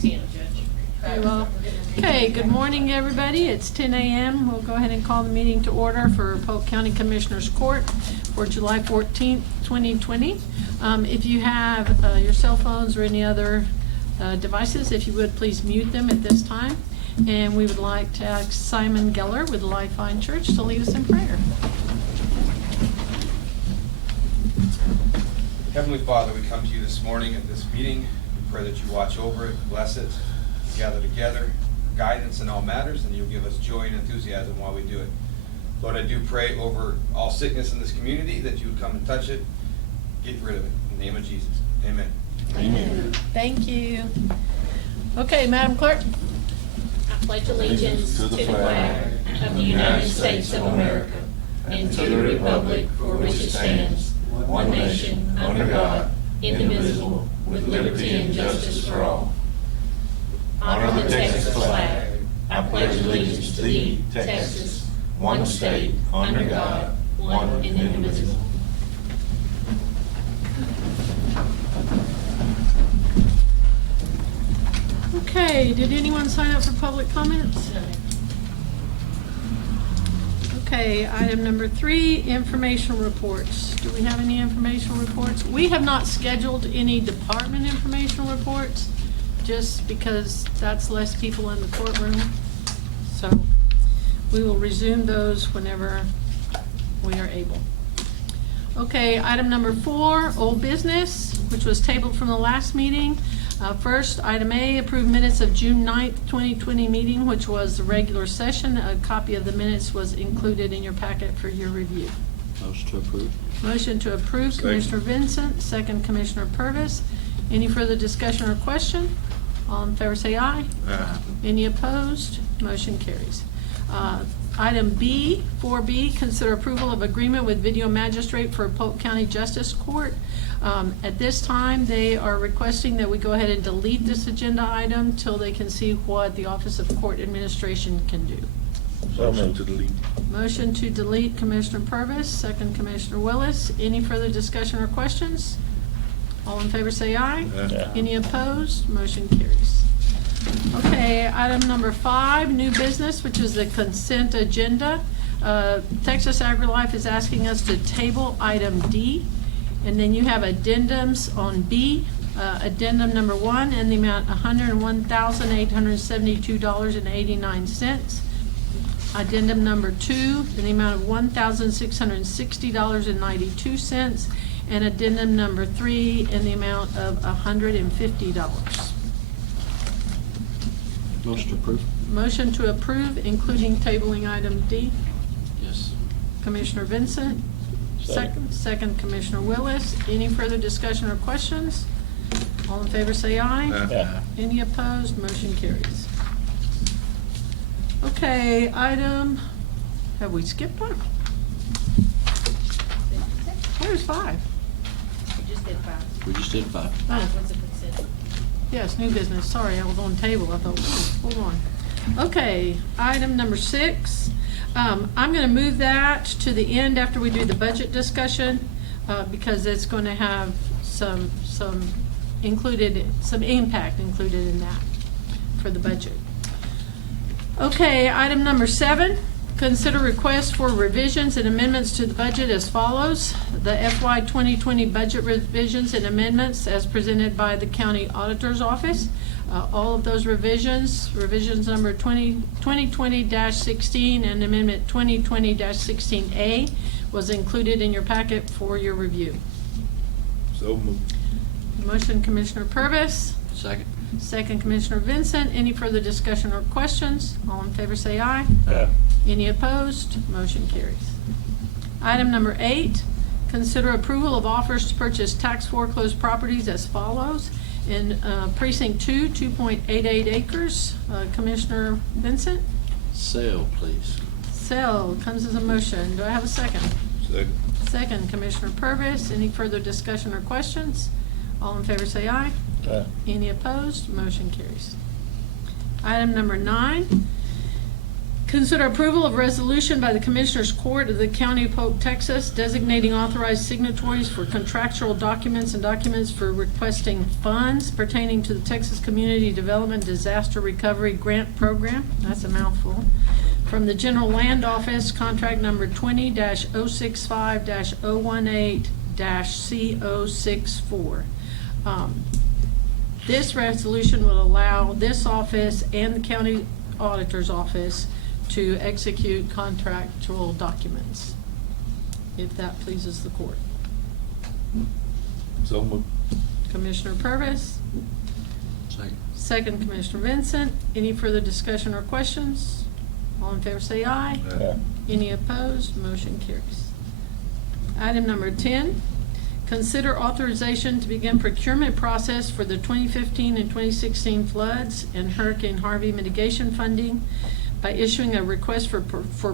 10, Judge. Very well. Okay, good morning, everybody. It's 10 a.m. We'll go ahead and call the meeting to order for Polk County Commissioners Court for July 14th, 2020. If you have your cell phones or any other devices, if you would please mute them at this time. And we would like to ask Simon Geller with Lifeline Church to lead us in prayer. Heavenly Father, we come to you this morning at this meeting. We pray that you watch over it, bless it, gather together, guidance in all matters, and you'll give us joy and enthusiasm while we do it. Lord, I do pray over all sickness in this community that you would come and touch it, get rid of it. In the name of Jesus, amen. Amen. Thank you. Okay, Madam Clerk. I pledge allegiance to the flag of the United States of America and to the republic for which it stands, one nation, under God, indivisible, with liberty and justice for all. Honor the Texas flag. I pledge allegiance to thee, Texas, one state, under God, one and indivisible. Okay, did anyone sign up for public comments? Okay, item number 3, information reports. Do we have any information reports? We have not scheduled any department information reports just because that's less people in the courtroom. So we will resume those whenever we are able. Okay, item number 4, old business, which was tabled from the last meeting. First, item A, approve minutes of June 9th, 2020 meeting, which was the regular session. A copy of the minutes was included in your packet for your review. Motion to approve. Motion to approve, Commissioner Vincent, second Commissioner Purvis. Any further discussion or question? All in favor say aye. Aye. Any opposed? Motion carries. Item B, 4B, consider approval of agreement with video magistrate for Polk County Justice Court. At this time, they are requesting that we go ahead and delete this agenda item till they can see what the Office of Court Administration can do. Motion to delete. Motion to delete, Commissioner Purvis, second Commissioner Willis. Any further discussion or questions? All in favor say aye. Aye. Any opposed? Motion carries. Okay, item number 5, new business, which is the consent agenda. Texas AgriLife is asking us to table item D, and then you have addendums on B. Addendum number 1 in the amount $101,872.89. Addendum number 2 in the amount of $1,660.92, and addendum number 3 in the amount of $150. Motion to approve. Motion to approve, including tabling item D. Yes. Commissioner Vincent. Second. Second Commissioner Willis. Any further discussion or questions? All in favor say aye. Aye. Any opposed? Motion carries. Okay, have we skipped one? Where's 5? We just did 5. We just did 5. Oh, What's the consent? yes, new business. Sorry, I was on table. I thought, hold on. Okay, item number 6. I'm going to move that to the end after we do the budget discussion because it's going to have some impact included in that for the budget. Okay, item number 7. Consider request for revisions and amendments to the budget as follows. The FY 2020 budget revisions and amendments as presented by the County Auditor's Office. All of those revisions number 2020-16 and amendment 2020-16A was included in your packet for your review. So moved. Motion Commissioner Purvis. Second. Second Commissioner Vincent. Any further discussion or questions? All in favor say aye. Aye. Any opposed? Motion carries. Item number 8, consider approval of offers to purchase tax foreclosed properties as follows. In Precinct 2, 2.88 acres. Commissioner Vincent? Sale, please. Sale comes as a motion. Do I have a second? Second. Second, Commissioner Purvis. Any further discussion or questions? All in favor say aye. Aye. Any opposed? Motion carries. Item number 9, Consider approval of resolution by the Commissioners Court of the County of Polk, Texas, designating authorized signatories for contractual documents and documents for requesting funds pertaining to the Texas Community Development Disaster Recovery Grant Program. That's a mouthful. From the General Land Office, contract number 20-065-018-CO64. This resolution will allow this office and the county auditor's office to execute contractual documents, if that pleases the court. So moved. Commissioner Purvis, Second. second Commissioner Vincent. Any further discussion or questions? All in favor say aye. Aye. Any opposed? Motion carries. Item number 10, consider authorization to begin procurement process for the 2015 and 2016 floods and Hurricane Harvey mitigation funding by issuing a request for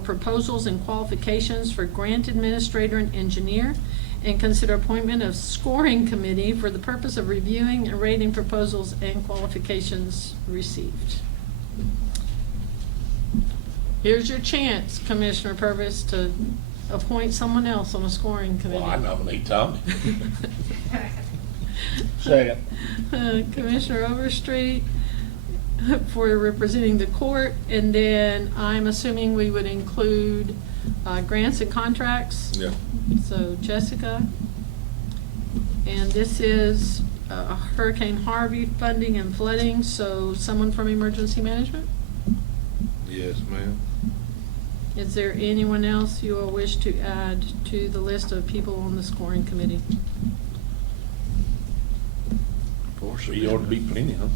proposals and qualifications for grant administrator and engineer, and consider appointment of scoring committee for the purpose of reviewing and rating proposals and qualifications received. Here's your chance, Commissioner Purvis, to appoint someone else on a scoring committee. Well, I nominate Tommy. Second. Commissioner Overstreet for representing the court, and then I'm assuming we would include grants and contracts. Yeah. So Jessica, and this is Hurricane Harvey funding and flooding, so someone from emergency management? Yes, ma'am. Is there anyone else you all wish to add to the list of people on the scoring committee? You ought to be plenty, huh?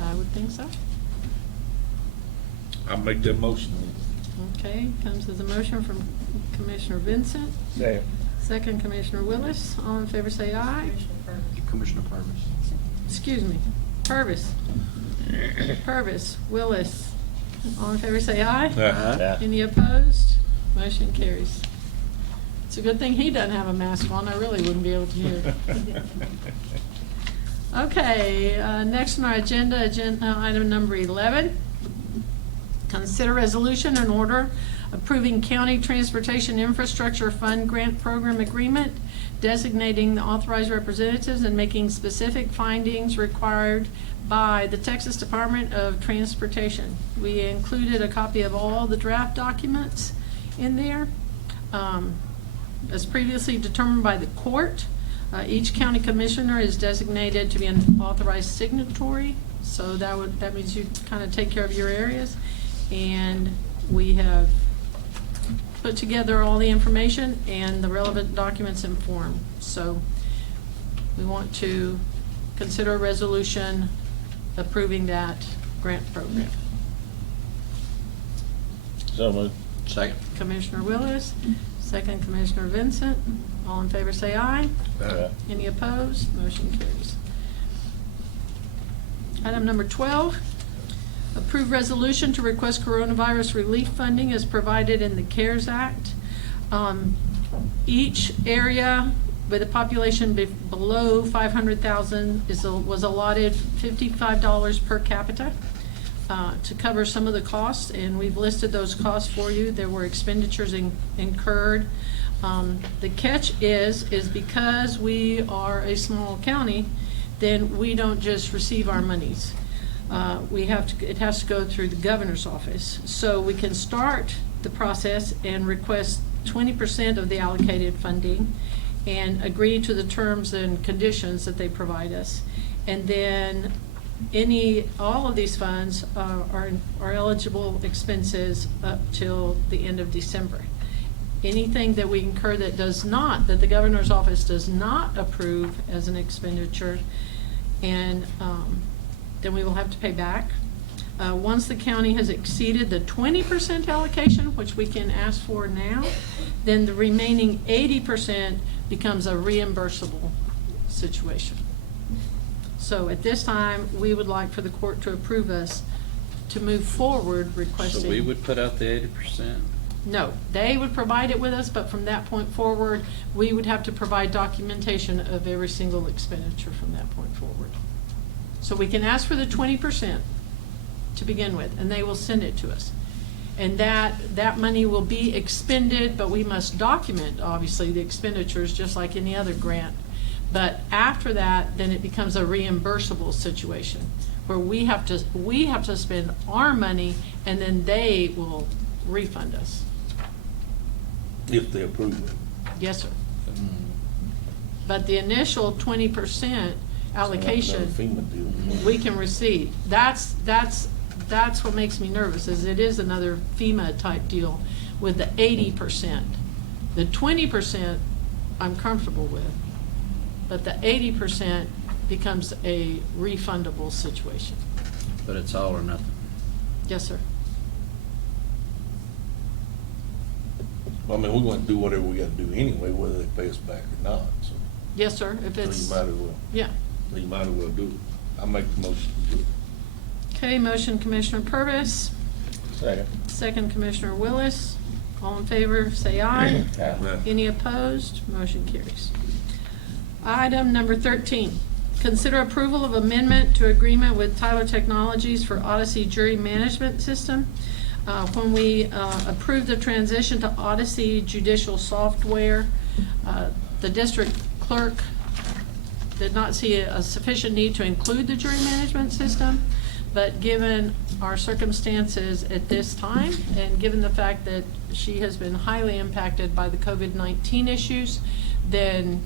I would think so. I'll make that motion. Okay, comes as a motion from Commissioner Vincent, Second. second Commissioner Willis. All in favor say aye. Commissioner Purvis. Excuse me, Purvis. Purvis, Willis. All in favor say aye. Yeah. Any opposed? Motion carries. It's a good thing he doesn't have a mask on. I really wouldn't be able to hear. Okay, next on our agenda item number 11. Consider resolution and order approving County Transportation Infrastructure Fund Grant Program Agreement, designating the authorized representatives and making specific findings required by the Texas Department of Transportation. We included a copy of all the draft documents in there. As previously determined by the court, each county commissioner is designated to be an authorized signatory, so that means you kind of take care of your areas. And we have put together all the information and the relevant documents in form. So we want to consider a resolution approving that grant program. So moved. Second. Commissioner Willis, second Commissioner Vincent. All in favor say aye. Yeah. Any opposed? Motion carries. Item number 12, approve resolution to request coronavirus relief funding as provided in the CARES Act. Each area with a population below 500,000 was allotted $55 per capita to cover some of the costs, and we've listed those costs for you. There were expenditures incurred. The catch is because we are a small county, then we don't just receive our monies. It has to go through the governor's office. So we can start the process and request 20% of the allocated funding and agree to the terms and conditions that they provide us. And then all of these funds are eligible expenses up till the end of December. Anything that we incur that the governor's office does not approve as an expenditure, and then we will have to pay back. Once the county has exceeded the 20% allocation, which we can ask for now, then the remaining 80% becomes a reimbursable situation. So at this time, we would like for the court to approve us to move forward requesting. So we would put out the 80%? No, they would provide it with us, but from that point forward, we would have to provide documentation of every single expenditure from that point forward. So we can ask for the 20% to begin with, and they will send it to us. And that money will be expended, but we must document, obviously, the expenditures just like any other grant. But after that, then it becomes a reimbursable situation where we have to spend our money and then they will refund us. If they approve it. Yes, sir. But the initial 20% allocation, FEMA deal. we can receive. That's what makes me nervous, is it is another FEMA type deal with the 80%. The 20% I'm comfortable with, but the 80% becomes a refundable situation. But it's all or nothing. Yes, sir. Well, I mean, we're gonna do whatever we gotta do anyway, whether they pay us back or not, so. Yes, sir, if So it's, you might as well, yeah. do it. I make the motion to do it. Okay, motion Commissioner Purvis, Second. second Commissioner Willis. All in favor, say aye. Aye. Any opposed? Motion carries. Item number 13, consider approval of amendment to agreement with Tyler Technologies for Odyssey Jury Management System. When we approved the transition to Odyssey Judicial Software, the district clerk did not see a sufficient need to include the jury management system, but given our circumstances at this time, and given the fact that she has been highly impacted by the COVID-19 issues, then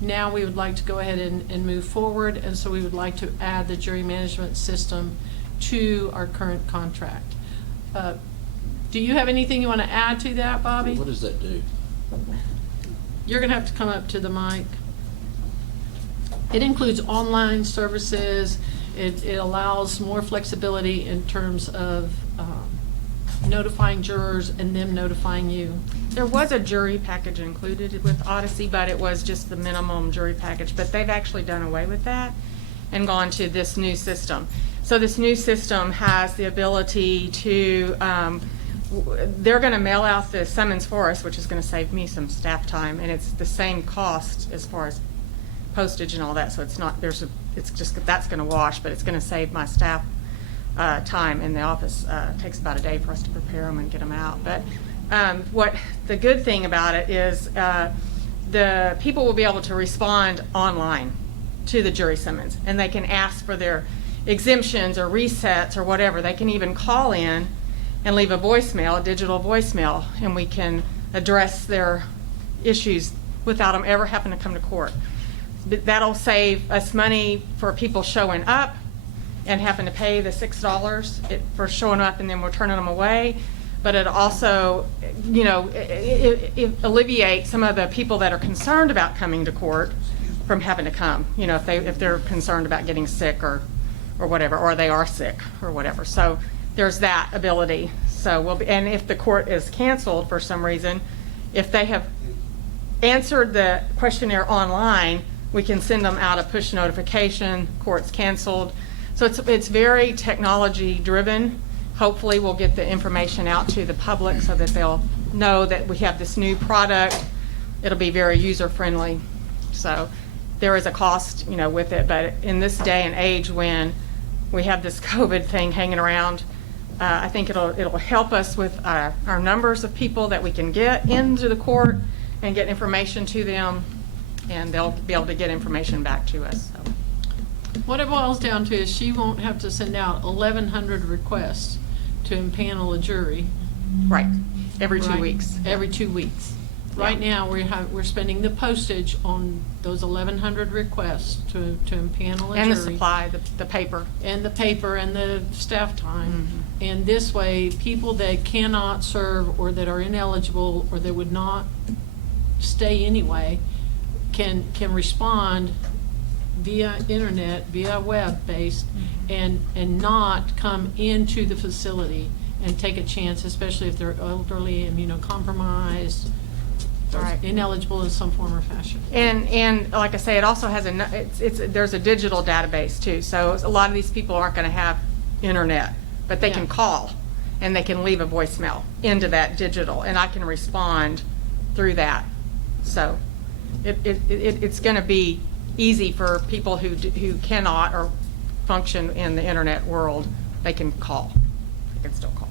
now we would like to go ahead and move forward, and so we would like to add the jury management system to our current contract. Do you have anything you want to add to that, Bobby? What does that do? You're going to have to come up to the mic. It includes online services. It allows more flexibility in terms of notifying jurors and them notifying you. There was a jury package included with Odyssey, but it was just the minimum jury package. But they've actually done away with that and gone to this new system. So this new system has the ability to, they're going to mail out the summons for us, which is going to save me some staff time, and it's the same cost as far as postage and all that. So it's not, it's just, that's going to wash, but it's going to save my staff time in the office. It takes about a day for us to prepare them and get them out. But what the good thing about it is the people will be able to respond online to the jury summons, and they can ask for their exemptions or resets or whatever. They can even call in and leave a voicemail, a digital voicemail, and we can address their issues without them ever having to come to court. That'll save us money for people showing up and having to pay the $6 for showing up, and then we're turning them away. But it also, you know, it alleviates some of the people that are concerned about coming to court from having to come. You know, if they're concerned about getting sick or whatever, or they are sick or whatever. So there's that ability. So and if the court is canceled for some reason, if they have answered the questionnaire online, we can send them out a push notification, court's canceled. So it's very technology driven. Hopefully we'll get the information out to the public so that they'll know that we have this new product. It'll be very user friendly. So there is a cost, you know, with it, but in this day and age when we have this COVID thing hanging around, I think it'll help us with our numbers of people that we can get into the court and get information to them, and they'll be able to get information back to us. So. What it boils down to is she won't have to send out 1,100 requests to impanel a jury. Right. Every 2 Right. weeks. Every 2 weeks. Right now, we're spending the postage on those 1,100 requests to impanel a jury. And the supply, the paper. And the paper and the staff time. Mm-hmm. And this way, people that cannot serve or that are ineligible or that would not stay anyway can respond via internet, via web-based, and not come into the facility and take a chance, especially if they're elderly, immunocompromised, or Right. ineligible in some form or fashion. And like I say, it also has there's a digital database too. So a lot of these people aren't going to have internet, but they can call and they can leave a voicemail into that digital, and I can respond through that. So it's going to be easy for people who cannot or function in the internet world. They can call. They can still call.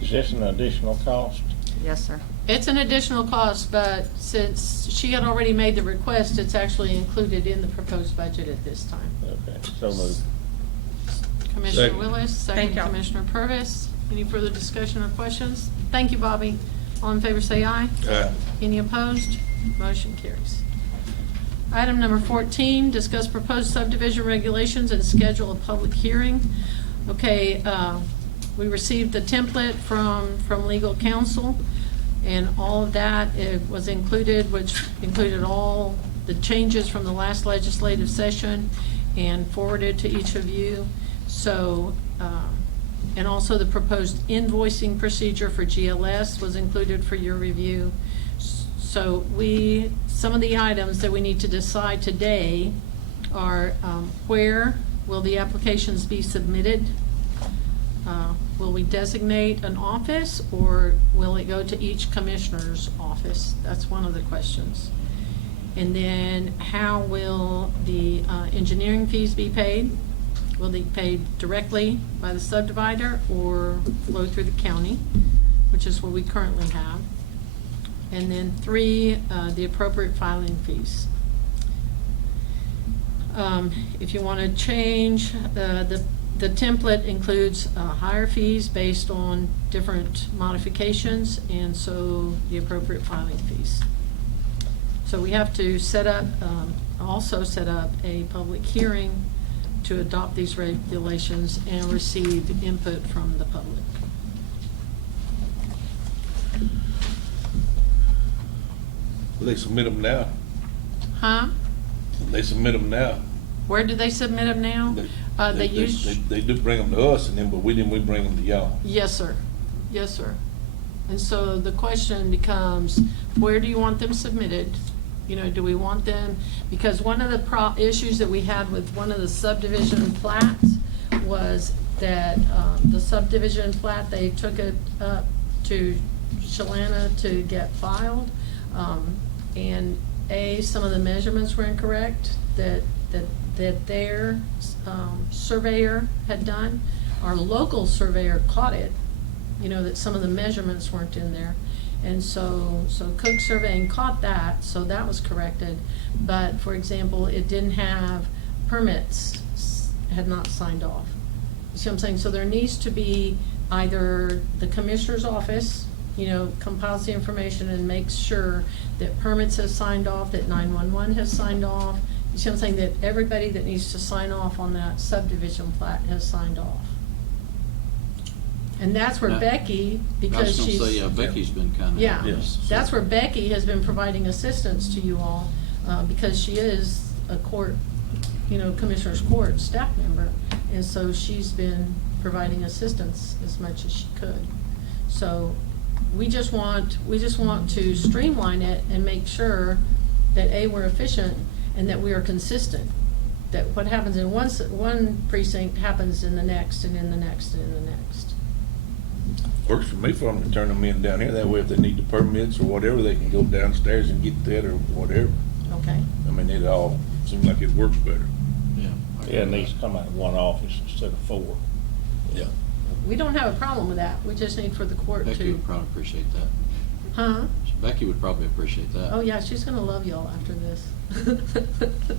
Is this an additional cost? Yes, sir. It's an additional cost, but since she had already made the request, it's actually included in the proposed budget at this time. Okay, so moved. Commissioner Second. Willis, second Thank y'all. Commissioner Purvis. Any further discussion or questions? Thank you, Bobby. All in favor say aye. Aye. Any opposed? Motion carries. Item number 14, discuss proposed subdivision regulations and schedule a public hearing. Okay, we received the template from legal counsel, and all of that was included, which included all the changes from the last legislative session and forwarded to each of you. So, and also the proposed invoicing procedure for GLS was included for your review. So some of the items that we need to decide today are where will the applications be submitted? Will we designate an office, or will it go to each commissioner's office? That's one of the questions. And then how will the engineering fees be paid? Will they be paid directly by the subdivider or flow through the county, which is what we currently have? And then 3, the appropriate filing fees. If you want to change, the template includes higher fees based on different modifications, and so the appropriate filing fees. So we have to set up, also set up a public hearing to adopt these regulations and receive input from the public. They submit them now. Huh? They submit them now. Where do they submit them now? They use. They do bring them to us, and then, but we bring them to y'all. Yes, sir. Yes, sir. And so the question becomes, where do you want them submitted? You know, do we want them, because one of the issues that we had with one of the subdivision plats was that the subdivision plat, they took it up to Shalana to get filed. And some of the measurements were incorrect that their surveyor had done. Our local surveyor caught it, you know, that some of the measurements weren't in there. And so Cook Surveying caught that, so that was corrected. But, for example, it didn't have permits, had not signed off. You see what I'm saying? So there needs to be either the commissioner's office, you know, compiles the information and makes sure that permits have signed off, that 911 has signed off. You see what I'm saying? That everybody that needs to sign off on that subdivision plat has signed off. And that's where Now, Becky, I because was she's. gonna say, yeah, Becky's been kind of. Yeah, Yes. that's where Becky has been providing assistance to you all, because she is a court, you know, Commissioner's Court staff member. And so she's been providing assistance as much as she could. So we just want to streamline it and make sure that we're efficient and that we are consistent. That what happens in one precinct happens in the next and in the next and in the next. Works for me for them to turn them in down here. That way, if they need the permits or whatever, they can go downstairs and get that or whatever. Okay? I mean, it all seems like it works better. Yeah. Yeah, it needs to come out of one office instead of 4. Yeah. We don't have a problem with that. We just need for the court Becky to. would probably appreciate that. Huh? Becky would probably appreciate that. Oh, yeah, she's gonna love y'all after this.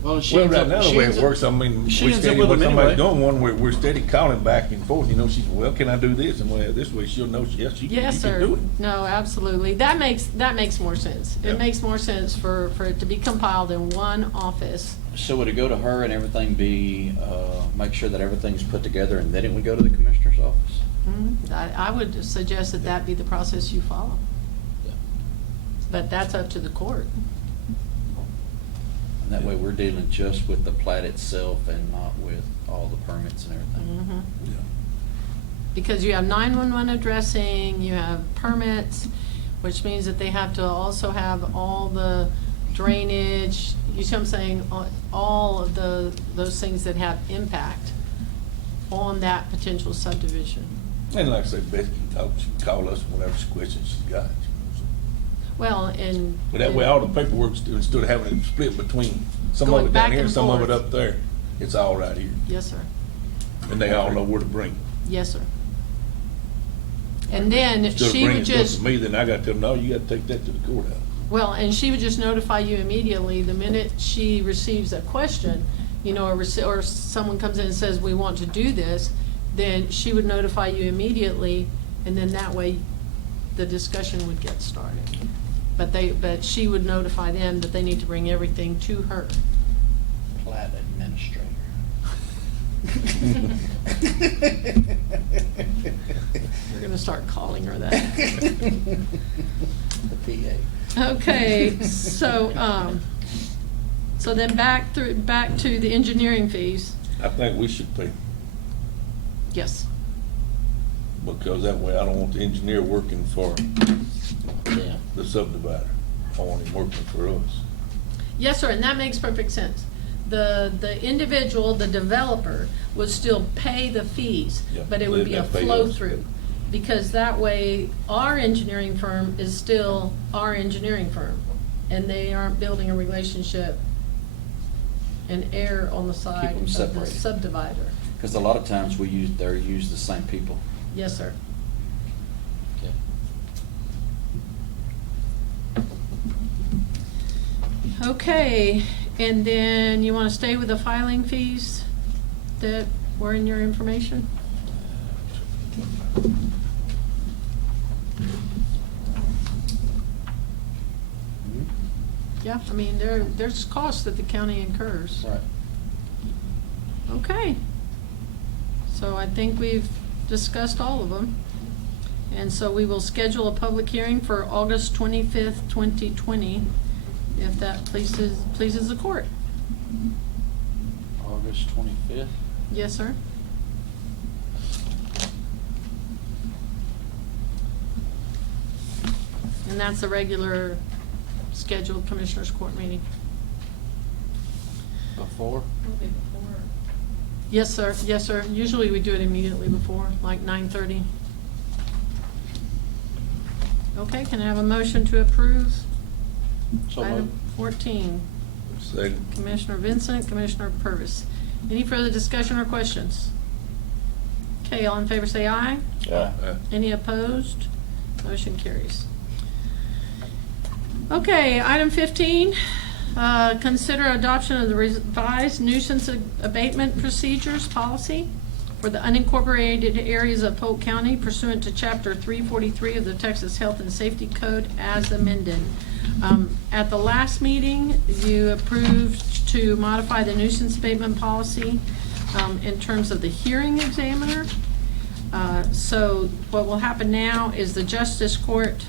Well, she Well, ends right up- now, the she way ends it up- works, I mean, she we ends up steady, with when them somebody's anyway. doing one, we're steady calling back and forth, you know, she's, well, can I do this? And well, this way she'll know, yes, you Yes, can do sir. it. No, absolutely. That makes more sense. Yeah. It makes more sense for it to be compiled in one office. So would it go to her and everything be, make sure that everything's put together and then it would go to the commissioner's office? I would suggest that that be the process you follow. Yeah. But that's up to the court. And that way we're dealing just with the plat itself and not with all the permits and everything. Mhm. Yeah. Because you have 911 addressing, you have permits, which means that they have to also have all the drainage, you see what I'm saying? All of those things that have impact on that potential subdivision. And like I say, Becky can call us whatever questions she's got. Well, and. But that way, all the paperwork, instead of having it split between some Going of it back down here and and some of it forth. up there, it's all right here. Yes, sir. And they all know where to bring it. Yes, sir. And then Instead of she bringing would stuff just, to me, then I got to tell them, no, you got to take that to the courthouse. well, and she would just notify you immediately the minute she receives a question, you know, or someone comes in and says, we want to do this, then she would notify you immediately, and then that way the discussion would get started. But she would notify them that they need to bring everything to her. Plat administrator. We're gonna start calling her that. The PA. Okay, so then back to the engineering fees. I think we should pay, Yes. because that way I don't want the engineer working for Yeah. the subdivider. I want him working for us. Yes, sir, and that makes perfect sense. The individual, the developer, would still pay the fees, Yeah, but it would be a they'd pay us. flow-through. Because that way, our engineering firm is still our engineering firm, and they aren't building a relationship and err on the side them of the separated. subdivider. Because a lot of times they use the same people. Yes, sir. Okay. Okay, and then you want to stay with the filing fees that were in your information? Yeah, I mean, there's costs that the county incurs. Right. Okay. So I think we've discussed all of them. And so we will schedule a public hearing for August 25th, 2020, if that pleases the court. August 25th. Yes, sir? And that's a regular scheduled Commissioners Court meeting. Before? Yes, sir. Yes, sir. Usually we do it immediately before, like 9:30. Okay, can I have a motion to approve? So Item moved. 14, Second. Commissioner Vincent, Commissioner Purvis. Any further discussion or questions? Okay, all in favor say aye. Yeah. Any opposed? Motion carries. Okay, item 15, consider adoption of the revised nuisance abatement procedures policy for the unincorporated areas of Polk County pursuant to Chapter 343 of the Texas Health and Safety Code as amended. At the last meeting, you approved to modify the nuisance abatement policy in terms of the hearing examiner. So what will happen now is the Justice Court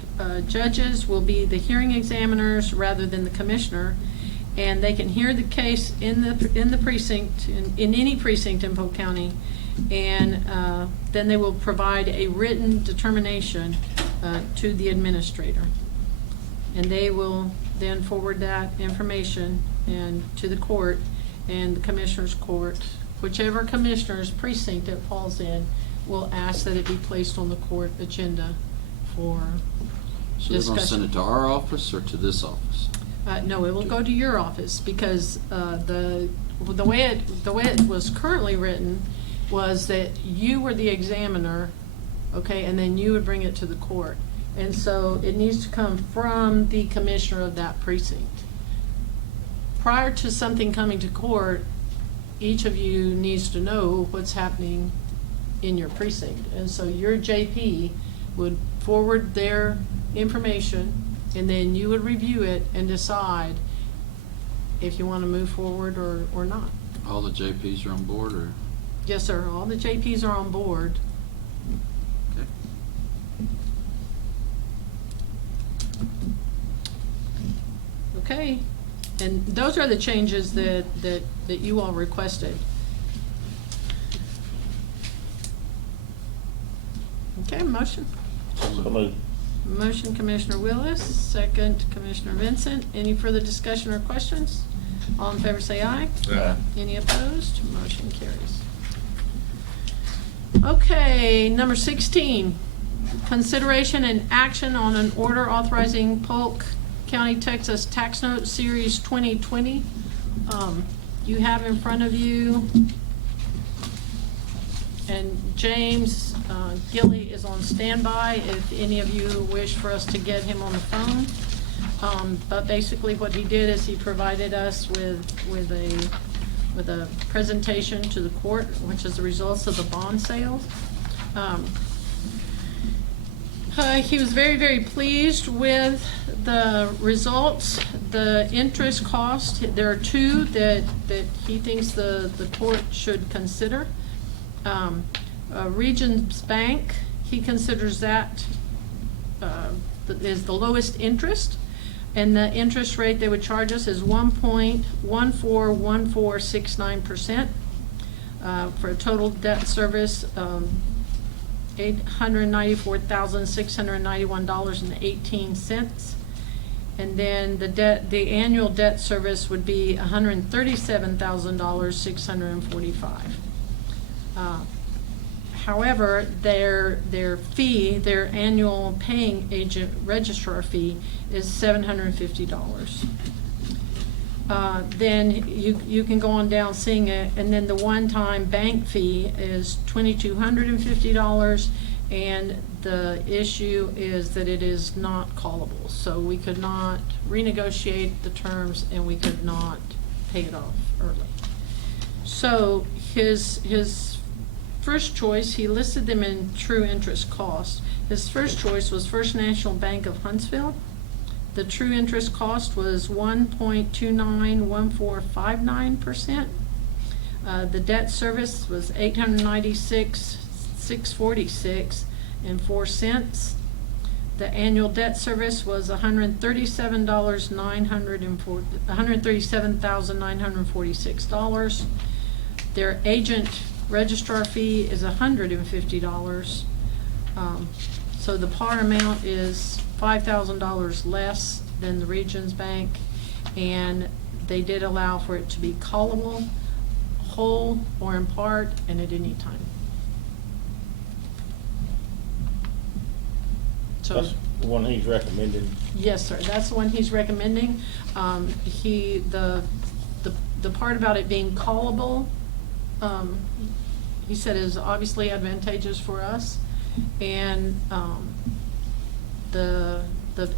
judges will be the hearing examiners rather than the commissioner, and they can hear the case in the precinct, in any precinct in Polk County, and then they will provide a written determination to the administrator. And they will then forward that information to the court, and the Commissioners Court, whichever commissioner's precinct it falls in, will ask that it be placed on the court agenda for So they're gonna discussion. send it to our office or to this office? No, it will go to your office, because the way it was currently written was that you were the examiner, okay, and then you would bring it to the court. And so it needs to come from the commissioner of that precinct. Prior to something coming to court, each of you needs to know what's happening in your precinct. And so your JP would forward their information, and then you would review it and decide if you want to move forward or not. All the JPs are on board, or? Yes, sir, all the JPs are on board. Okay. Okay, and those are the changes that you all requested. Okay, motion. So moved. Motion Commissioner Willis, second Commissioner Vincent. Any further discussion or questions? All in favor say aye. Aye. Any opposed? Motion carries. Okay, number 16, consideration and action on an order authorizing Polk County, Texas Tax Note Series 2020. You have in front of you And James Gilly is on standby if any of you wish for us to get him on the phone. But basically what he did is he provided us with a presentation to the court, which is the results of the bond sales. He was very, very pleased with the results. The interest cost, there are two that he thinks the court should consider. Regions Bank, he considers that is the lowest interest, and the interest rate they would charge us is 1.141469%, for a total debt service $894,691.18, and then the annual debt service would be $137,645. However, their fee, their annual paying agent registrar fee is $750. Then you can go on down seeing it, and then the one-time bank fee is $2,250, and the issue is that it is not callable. So we could not renegotiate the terms, and we could not pay it off early. So his first choice, he listed them in true interest cost. His first choice was First National Bank of Huntsville. The true interest cost was 1.291459%. The debt service was $896,646.04. The annual debt service was $137,946. Their agent registrar fee is $150. So the par amount is $5,000 less than the Regions Bank, and they did allow for it to be callable, whole or in part, and at any time. So That's the one he's recommending. yes, sir, that's the one he's recommending. The part about it being callable, he said is obviously advantageous for us, and the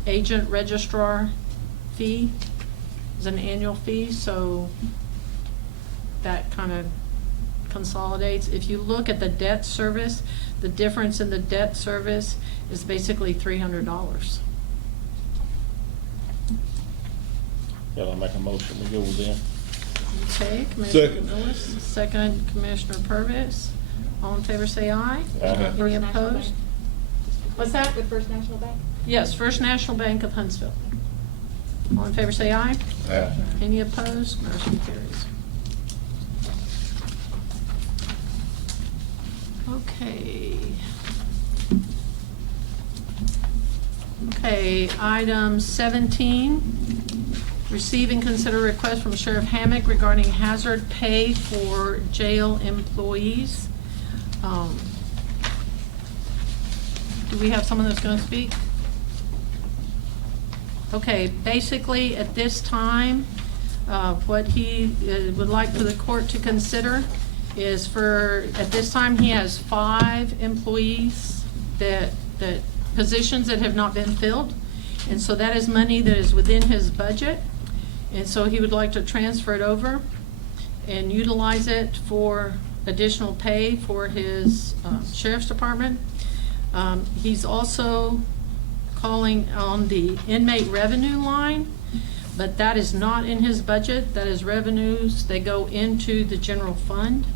agent registrar fee is an annual fee, so that kind of consolidates. If you look at the debt service, the difference in the debt service is basically $300. Yeah, I'll make a motion, we go with them. Okay, Commissioner Second. Lewis, second Commissioner Purvis. All in favor say aye. Aye. Any First National opposed? Bank. What's that? With First National Bank? Yes, First National Bank of Huntsville. All in favor say aye. Aye. Any opposed? Motion carries. Okay. Okay, item 17, receive and consider request from Sheriff Hammock regarding hazard pay for jail employees. Do we have someone that's going to speak? Okay, basically at this time, what he would like for the court to consider is at this time he has 5 employees that positions that have not been filled, and so that is money that is within his budget, and so he would like to transfer it over and utilize it for additional pay for his sheriff's department. He's also calling on the inmate revenue line, but that is not in his budget. That is revenues that go into the general fund.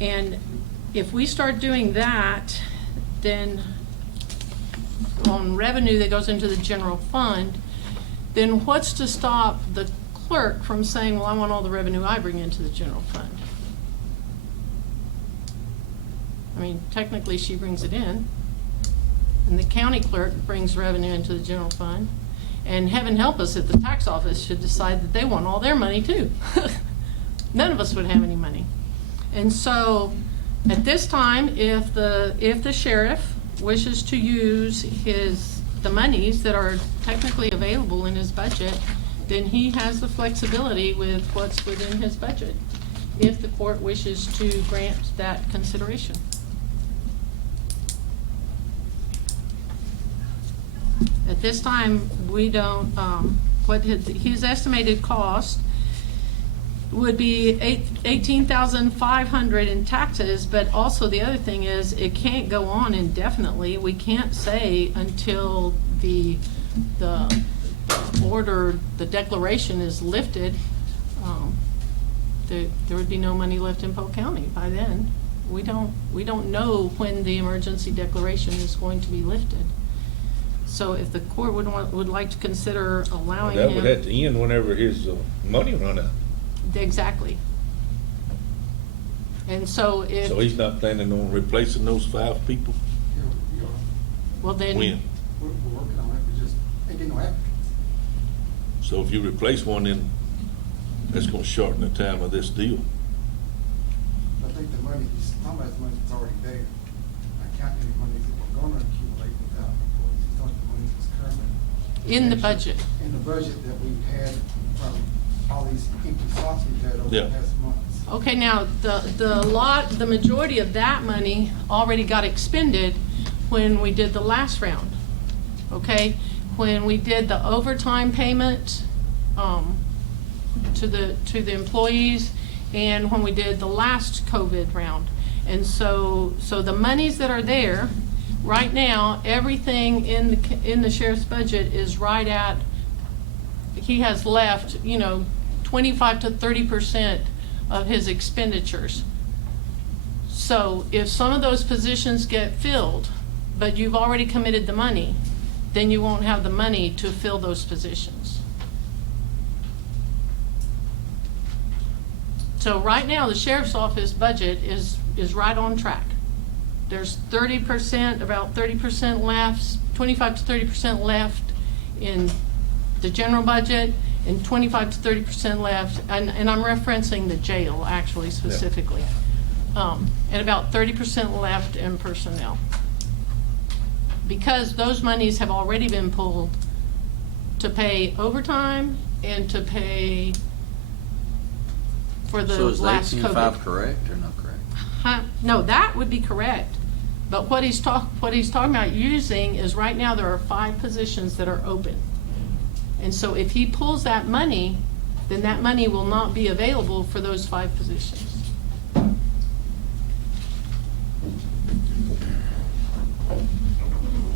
And if we start doing that, then on revenue that goes into the general fund, then what's to stop the clerk from saying, well, I want all the revenue I bring into the general fund? I mean, technically she brings it in, and the county clerk brings revenue into the general fund, and heaven help us if the tax office should decide that they want all their money too. None of us would have any money. And so at this time, if the sheriff wishes to use the monies that are technically available in his budget, then he has the flexibility with what's within his budget. if the court wishes to grant that consideration. At this time, we don't, what his estimated cost would be $18,500 in taxes, but also the other thing is, it can't go on indefinitely. We can't say until the order, the declaration is lifted, there would be no money left in Polk County by then. We don't know when the emergency declaration is going to be lifted. So if the court would like to consider allowing him. That would have to end whenever his money run out. Exactly. And so if. So he's not planning on replacing those 5 people? Well, then. When? We're working on it, we just ain't getting no applicants. So if you replace one, then that's gonna shorten the time of this deal. I think the money, he's talking about the money that's already there. I count any money that we're gonna accumulate without employees. He's talking the money that's currently. In the budget. In the budget that we've had from all these empty slots we've had over Yeah. the past months. Okay, now, the majority of that money already got expended when we did the last round, okay? When we did the overtime payment, to the employees, and when we did the last COVID round. And so the monies that are there, right now, everything in the sheriff's budget is right at, he has left, 25 to 30% of his expenditures. So if some of those positions get filled, but you've already committed the money, then you won't have the money to fill those positions. So right now, the sheriff's office budget is right on track. There's 30%, about 30% left, 25 to 30% left in the general budget, and 25 to 30% left, and I'm referencing the jail, actually, specifically. And about 30% left in personnel. Because those monies have already been pulled to pay overtime and to pay for the So is the last 18.5 COVID. correct or not correct? No, that would be correct. But what he's talking about using is, right now there are 5 positions that are open. And so if he pulls that money, then that money will not be available for those 5 positions.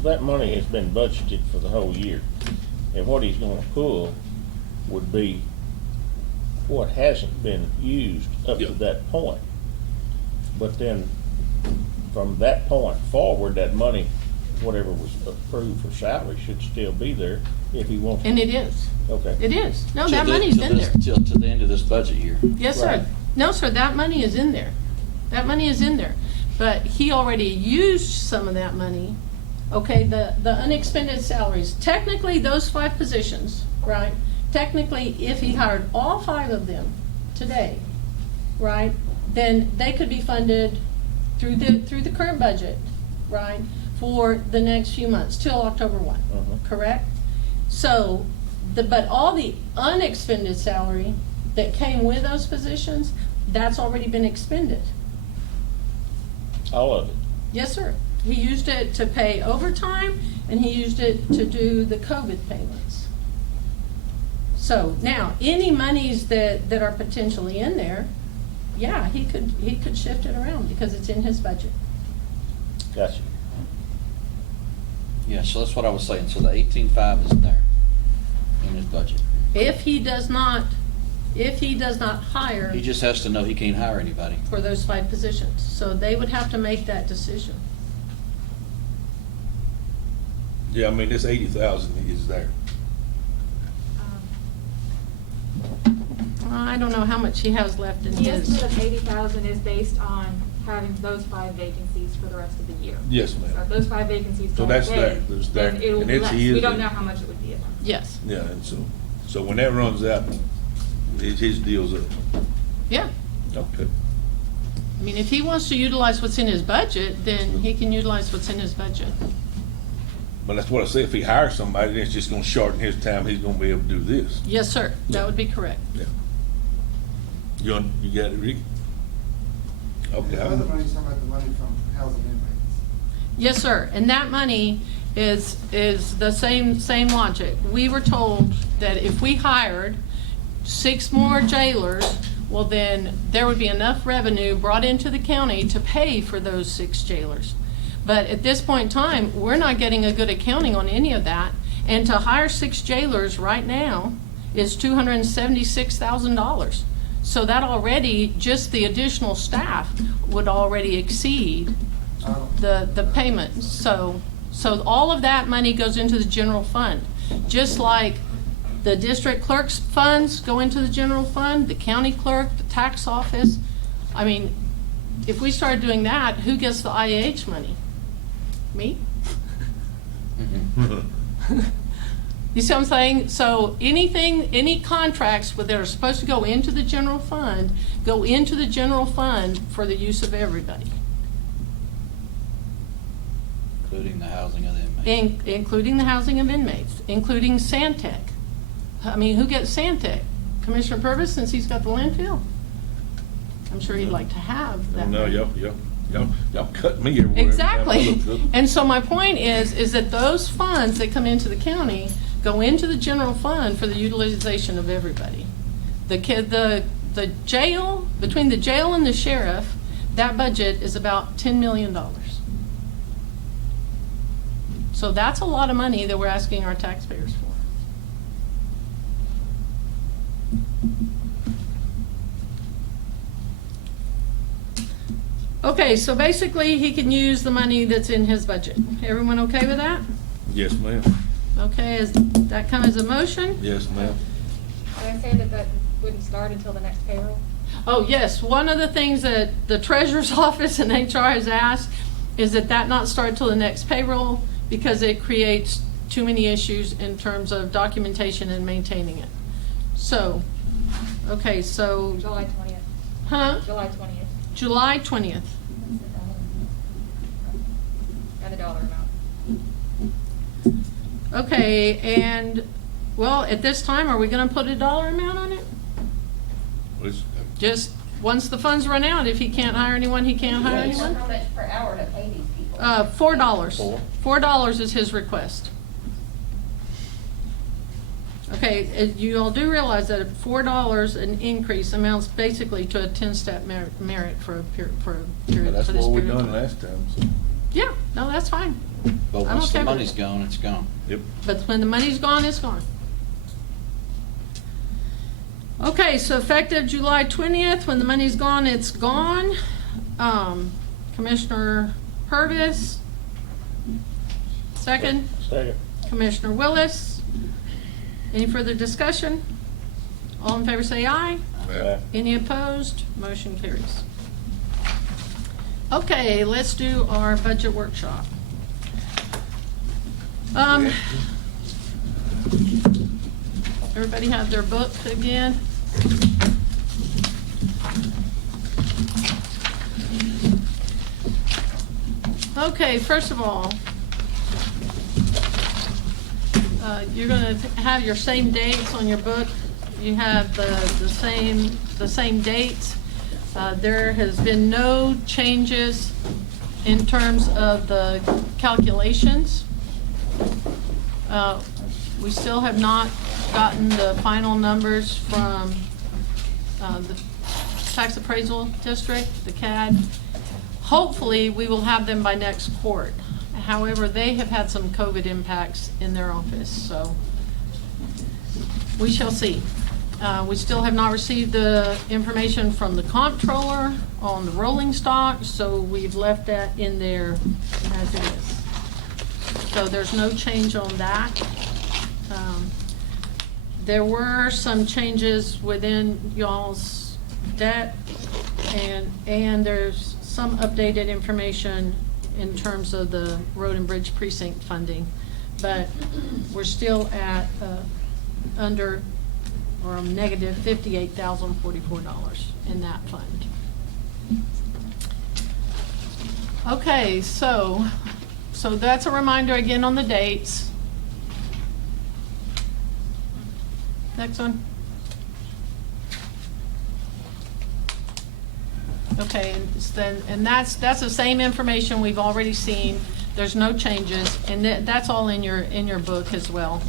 That money has been budgeted for the whole year, and what he's gonna pull would be what hasn't been used up to Yeah. that point. But then, from that point forward, that money, whatever was approved for salary, should still be there if he wants. And it is. Okay. It is. No, Till that the- money's till in this- there. Till to the end of this budget year. Yes, sir. Right. No, sir, that money is in there. That money is in there. But he already used some of that money. Okay, the unexpended salaries, technically those 5 positions, right? Technically, if he hired all 5 of them today, right, then they could be funded through the current budget, right, for the next few months, till October 1, correct? So, but all the unexpended salary that came with those positions, that's already been expended. All of it. Yes, sir. He used it to pay overtime, and he used it to do the COVID payments. So now, any monies that are potentially in there, yeah, he could shift it around because it's in his budget. Gotcha. Yeah, so that's what I was saying. So the 18.5 is there in his budget. If he does not hire He just has to know he can't hire anybody. for those 5 positions, so they would have to make that decision. Yeah, I mean, this 80,000 is there. I don't know how much he has left in The his. estimate of 80,000 is based on having those 5 vacancies for the rest of the year. Yes, So ma'am. if those 5 vacancies So go that's away, there. There's there. then it will And be it's- less. he is We don't there. know how much it would be. Yes, Yeah, and so when that runs out, his deal's up. yeah. Okay. I mean, if he wants to utilize what's in his budget, then he can utilize what's in his budget. But that's what I say, if he hires somebody, then it's just gonna shorten his time, he's gonna be able to do this. Yes, sir. That would be correct. Yeah. You got it, Rick? Okay. The other money's talking about the money from housing inmates. Yes, sir, and that money is the same logic. We were told that if we hired 6 more jailers, well then, there would be enough revenue brought into the county to pay for those 6 jailers. But at this point in time, we're not getting a good accounting on any of that, and to hire 6 jailers right now is $276,000. So that already, just the additional staff would already exceed the payment. So all of that money goes into the general fund. Just like the district clerk's funds go into the general fund, the county clerk, the tax office. I mean, if we started doing that, who gets the IH money? Me? You see what I'm saying? So any contracts that are supposed to go into the general fund, go into the general fund for the use of everybody. Including the housing of the inmates. Including the housing of inmates, including Santec. I mean, who gets Santec? Commissioner Purvis, since he's got the landfill? I'm sure he'd like to have that. No, y'all cut me everywhere. Exactly. And so my point is that those funds that come into the county go into the general fund for the utilization of everybody. The jail, between the jail and the sheriff, that budget is about $10 million. So that's a lot of money that we're asking our taxpayers for. Okay, so basically he can use the money that's in his budget. Everyone okay with that? Yes, ma'am. Okay, is that come as a motion? Yes, ma'am. Did I say that wouldn't start until the next payroll? Oh, yes, one of the things that the treasurer's office and HR has asked is that not start till the next payroll because it creates too many issues in terms of documentation and maintaining it. So, okay, so. July 20th. Huh? July 20th. July 20th. And the dollar amount. Okay, and, well, at this time, are we gonna put a dollar amount on it? Just, once the funds run out, if he can't hire anyone, he can't hire anyone? How much per hour to pay these people? $4. $4 is his request. Okay, you all do realize that $4 an increase amounts basically to a 10-step merit for a period, Well, for that's this what we period of done time. last time, so. Yeah, no, that's fine. But I'm once okay the with money's it. gone, it's gone. Yep. But when the money's gone, it's gone. Okay, so effective July 20th, when the money's gone, it's gone. Commissioner Purvis, second. Second. Commissioner Willis. Any further discussion? All in favor say aye. Aye. Any opposed? Motion carries. Okay, let's do our budget workshop. Everybody have their book again? Okay, first of all, you're going to have your same dates on your book. You have the same dates. There has been no changes in terms of the calculations. We still have not gotten the final numbers from the tax appraisal district, the CAD. Hopefully, we will have them by next court. However, they have had some COVID impacts in their office, so we shall see. We still have not received the information from the comptroller on the rolling stock, so we've left that in there as it is. So there's no change on that. There were some changes within y'all's debt, and there's some updated information in terms of the road and bridge precinct funding, but we're still at under or negative $58,044 in that fund. Okay, so that's a reminder again on the dates. Next one. Okay, and that's the same information we've already seen. There's no changes, and that's all in your book as well.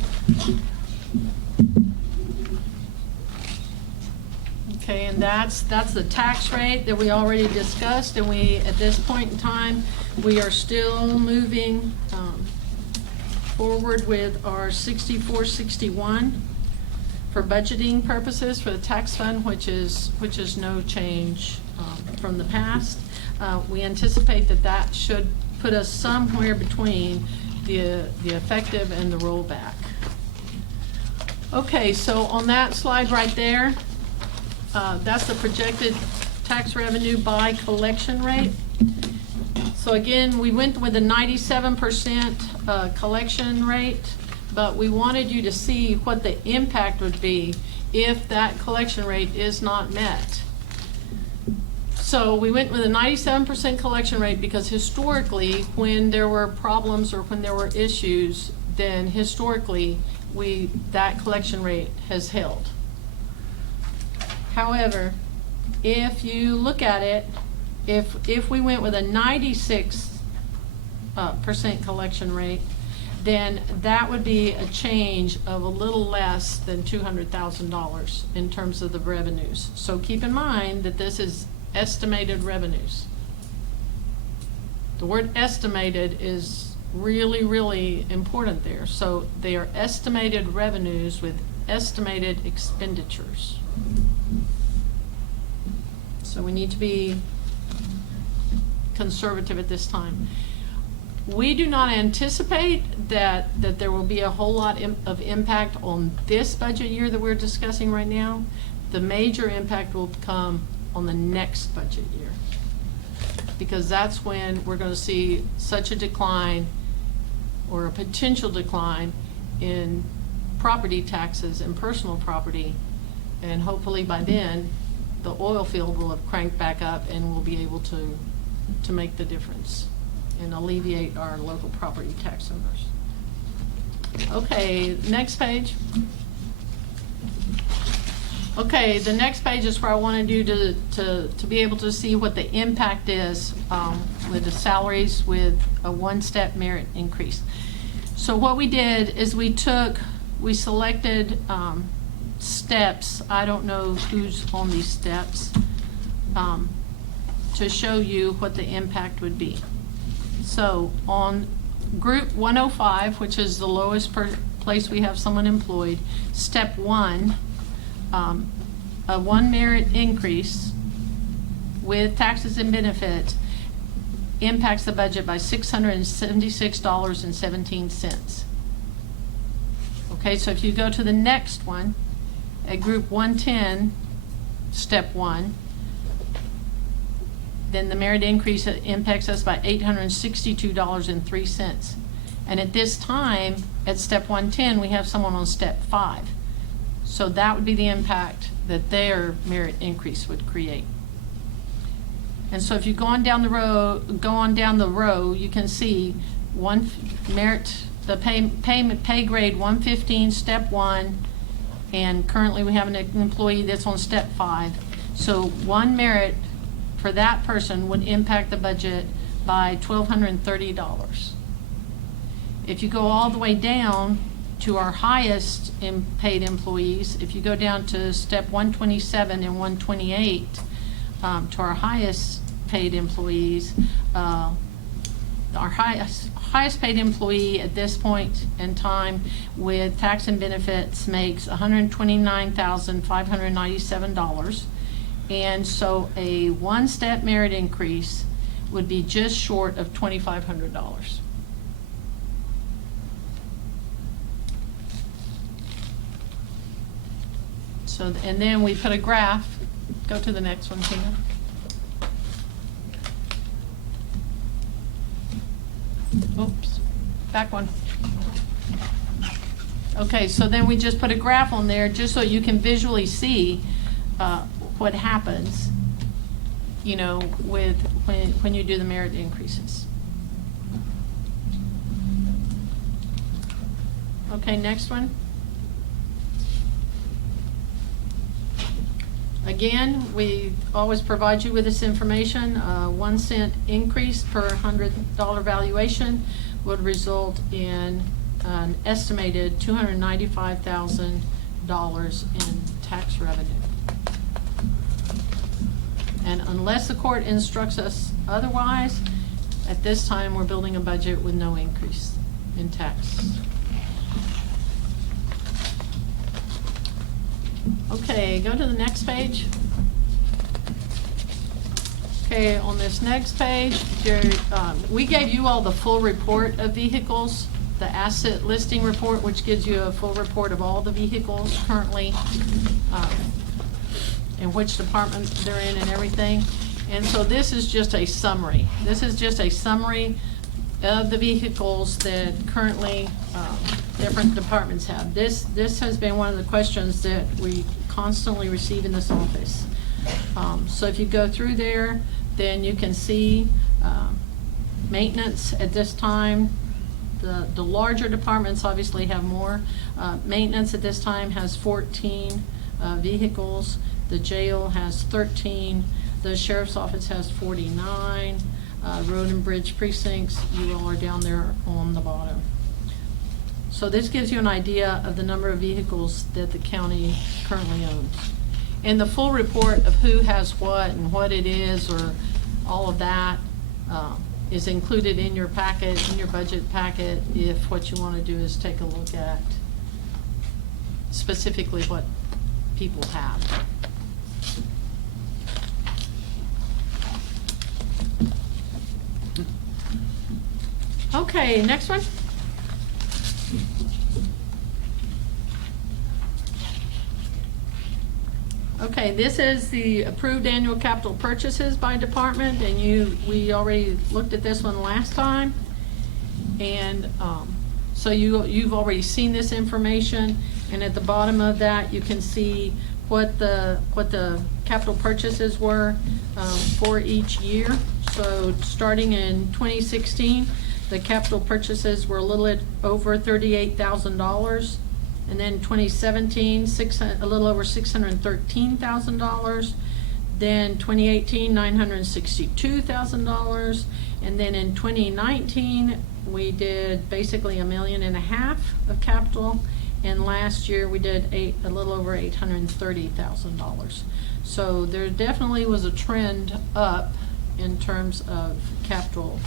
Okay, and that's the tax rate that we already discussed, and at this point in time, we are still moving forward with our 6461 for budgeting purposes for the tax fund, which is no change from the past. We anticipate that should put us somewhere between the effective and the rollback. Okay, so on that slide right there, that's the projected tax revenue by collection rate. So again, we went with a 97% collection rate, but we wanted you to see what the impact would be if that collection rate is not met. So we went with a 97% collection rate because historically, when there were problems or when there were issues, then historically, that collection rate has held. However, if you look at it, if we went with a 96% collection rate, then that would be a change of a little less than $200,000 in terms of the revenues. So keep in mind that this is estimated revenues. The word estimated is really, really important there. So they are estimated revenues with estimated expenditures. So we need to be conservative at this time. We do not anticipate that there will be a whole lot of impact on this budget year that we're discussing right now. The major impact will come on the next budget year, because that's when we're going to see such a decline or a potential decline in property taxes and personal property, and hopefully by then the oil field will have cranked back up and we'll be able to make the difference and alleviate our local property tax owners. Okay, next page. Okay, the next page is where I wanted you to be able to see what the impact is with the salaries with a one-step merit increase. So what we did is we selected steps. I don't know who's on these steps, to show you what the impact would be. So on group 105, which is the lowest place we have someone employed, step 1, a one merit increase with taxes and benefits impacts the budget by $676.17. Okay, so if you go to the next one, at group 110, step 1, then the merit increase impacts us by $862.03. And at this time, at step 110, we have someone on step 5. So that would be the impact that their merit increase would create. And so if you go on down the row, you can see one merit, the pay grade 115, step 1, and currently we have an employee that's on step 5. So one merit for that person would impact the budget by $1,230. If you go all the way down to our highest paid employees, if you go down to step 127 and 128, to our highest paid employees, our highest paid employee at this point in time with tax and benefits makes $129,597. And so a one-step merit increase would be just short of $2,500. So, and then we put a graph. Go to the next one, Tina. Oops, back one. Okay, so then we just put a graph on there just so you can visually see what happens, you know, with when you do the merit increases. Okay, next one. Again, we always provide you with this information. 1 cent increase per $100 valuation would result in an estimated $295,000 in tax revenue. And unless the court instructs us otherwise, at this time, we're building a budget with no increase in tax. Okay, go to the next page. Okay, on this next page, we gave you all the full report of vehicles, the asset listing report, which gives you a full report of all the vehicles currently, in which department they're in and everything. And so this is just a summary. This is just a summary of the vehicles that currently different departments have. This has been one of the questions that we constantly receive in this office. So if you go through there, then you can see maintenance at this time. The larger departments obviously have more. Maintenance at this time has 14 vehicles. The jail has 13. The sheriff's office has 49. Road and bridge precincts, you all are down there on the bottom. So this gives you an idea of the number of vehicles that the county currently owns. And the full report of who has what and what it is, or all of that, is included in your packet, in your budget packet, if what you want to do is take a look at specifically what people have. Okay, next one. Okay, this is the approved annual capital purchases by department, and we already looked at this one last time. And so you've already seen this information, and at the bottom of that you can see what the capital purchases were for each year. So starting in 2016, the capital purchases were a little over $38,000. And then 2017, a little over $613,000. Then 2018, $962,000. And then in 2019, we did basically $1.5 million of capital. And last year we did a little over $830,000. So there definitely was a trend up in terms of capital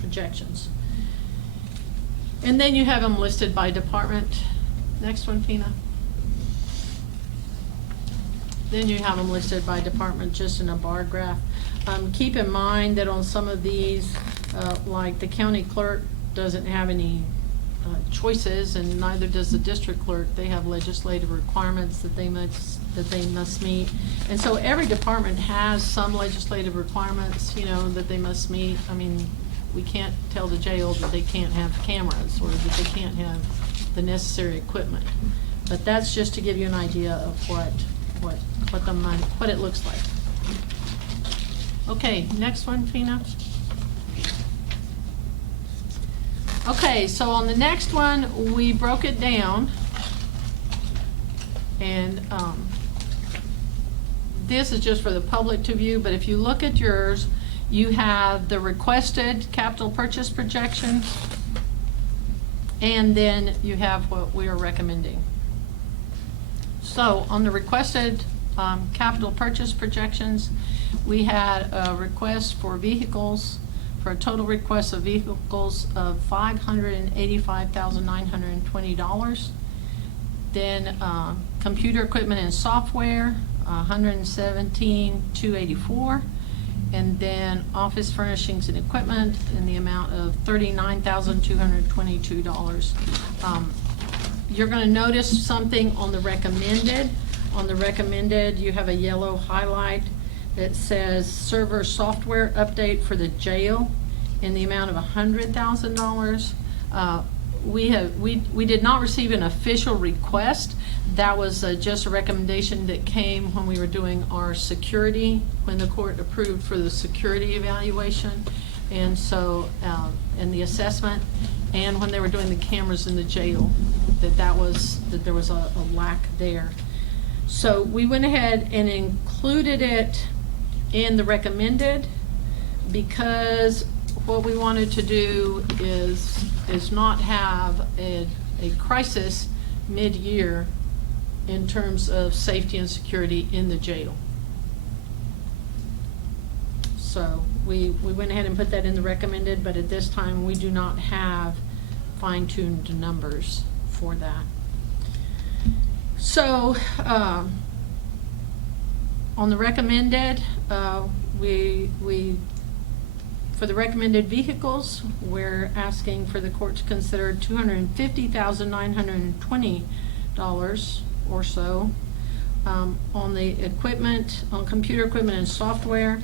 projections. And then you have them listed by department. Next one, Pina. Then you have them listed by department just in a bar graph. Keep in mind that on some of these, like the county clerk doesn't have any choices, and neither does the district clerk. They have legislative requirements that they must meet. And so every department has some legislative requirements, that they must meet. I mean, we can't tell the jail that they can't have cameras or that they can't have the necessary equipment. But that's just to give you an idea of what it looks like. Okay, next one, Pina. Okay, so on the next one, we broke it down, and this is just for the public to view, but if you look at yours, you have the requested capital purchase projections, and then you have what we are recommending. So on the requested capital purchase projections, we had a request for vehicles, for a total request of vehicles of $585,920. Then computer equipment and software, $117,284. And then office furnishings and equipment in the amount of $39,222. You're going to notice something on the recommended. On the recommended, you have a yellow highlight that says server software update for the jail in the amount of $100,000. We did not receive an official request. That was just a recommendation that came when we were doing our security, when the court approved for the security evaluation, and so and the assessment, and when they were doing the cameras in the jail, that there was a lack there. So we went ahead and included it in the recommended because what we wanted to do is not have a crisis mid-year in terms of safety and security in the jail. So we went ahead and put that in the recommended, but at this time, we do not have fine-tuned numbers for that. So, on the recommended, for the recommended vehicles, we're asking for the court to consider $250,920 or so. On the equipment, on computer equipment and software,